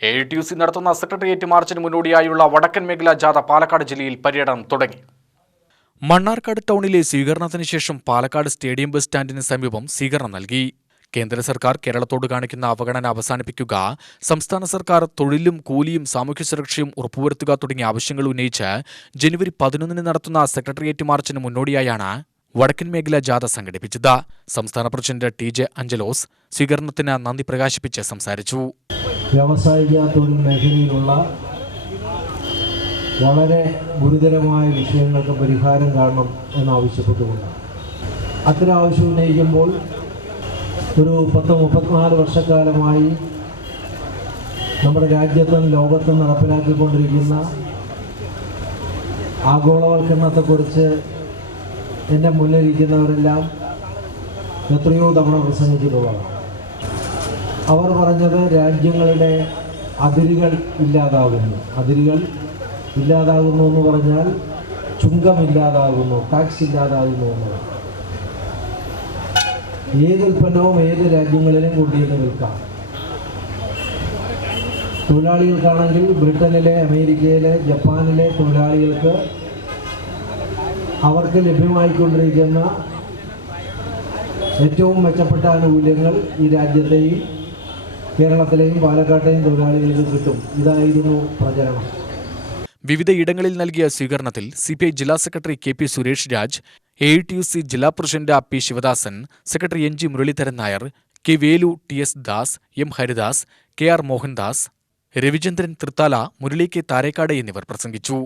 AITUC നടത്തുന്ന secretariat മാർച്ചിന് മുന്നോടിയായുള്ള വടക്കൻ മേഖലാ ജാഥ പാലക്കാട് ജില്ലയിൽ പര്യടനം തുടങ്ങി. മണ്ണാർക്കാട് ടൗണിലെ സ്വീകരണത്തിന് ശേഷം പാലക്കാട് സ്റ്റേഡിയം ബസ് സ്റ്റാൻഡിന് സമീപം സ്വീകരണം നൽകി. കേന്ദ്ര സർക്കാർ കേരളത്തോട് കാണിക്കുന്ന അവഗണന അവസാനിപ്പിക്കുക, സംസ്ഥാന സർക്കാർ തൊഴിലും കൂലിയും സാമൂഹ്യ സുരക്ഷയും ഉറപ്പുവരുത്തുക തുടങ്ങിയ ആവശ്യങ്ങൾ ഉന്നയിച്ച് ജനുവരി 11 നടത്തുന്ന സെക്രട്ടേറിയറ്റ് മാർച്ചിന് മുന്നോടിയായാണ് വടക്കൻ മേഖലാ ജാഥ സംഘടിപ്പിച്ചത്. സംസ്ഥാന പ്രസിഡന്റ് TJ അഞ്ചലോസ് സ്വീകരണത്തിന് നന്ദി പ്രകാശിപ്പിച്ച് സംസാരിച്ചു. വ്യാവസായിക തൊഴിൽ മേഖലയിലുള്ള വളരെ ഗുരുതരമായ വിഷയങ്ങൾക്ക് പരിഹാരം കാണണം എന്നാവശ്യപ്പെട്ടുകൊണ്ട് അത്തരം ആവശ്യം ഉന്നയിക്കുമ്പോൾ ഒരു 34 വർഷക്കാലമായി നമ്മുടെ രാജ്യത്തും ലോകത്തും നടപ്പിലാക്കിക്കൊണ്ടിരിക്കുന്ന ആഗോളവൽക്കരണത്തെക്കുറിച്ച് എൻ്റെ മുന്നിലിരിക്കുന്നവരെല്ലാം എത്രയോ തവണ പ്രസംഗിച്ചിട്ടുള്ളതാണ്. അവർ പറഞ്ഞത് രാജ്യങ്ങളുടെ അതിരുകൾ ഇല്ലാതാകുന്നു. അതിരുകൾ ഇല്ലാതാകുന്നു എന്ന് പറഞ്ഞാൽ ചുങ്കമില്ലാതാകുന്നു, ടാക്സ് ഇല്ലാതാകുന്നു എന്നുള്ളത്. ഏത് ഉൽപ്പന്നവും ഏത് രാജ്യങ്ങളിലും കൊണ്ടുവന്ന് വിൽക്കാം. തൊഴിലാളികൾക്കാണെങ്കിൽ ബ്രിട്ടനിലെ, അമേരിക്കയിലെ, ജപ്പാനിലെ തൊഴിലാളികൾക്ക് അവർക്ക് ലഭ്യമായിക്കൊണ്ടിരിക്കുന്ന ഏറ്റവും മെച്ചപ്പെട്ട ആനുകൂല്യങ്ങൾ ഈ രാജ്യത്തെയും കേരളത്തിലെയും പാലക്കാട്ടെയും തൊഴിലാളികൾക്ക് കിട്ടും. ഇതായിരുന്നു പ്രചരണം. വിവിധ ഇടങ്ങളിൽ നൽകിയ സ്വീകരണത്തിൽ CPI ജില്ലാ secretary KP Suresh Raj, AITUC ജില്ലാ president P Sivadasan, secretary NG Muraleedharan Nair, K Velu, TS Das, M Haridas, KR Mohandas, Ravichandran Thrithala, Murali K Tharekkad എന്നിവർ പ്രസംഗിച്ചു.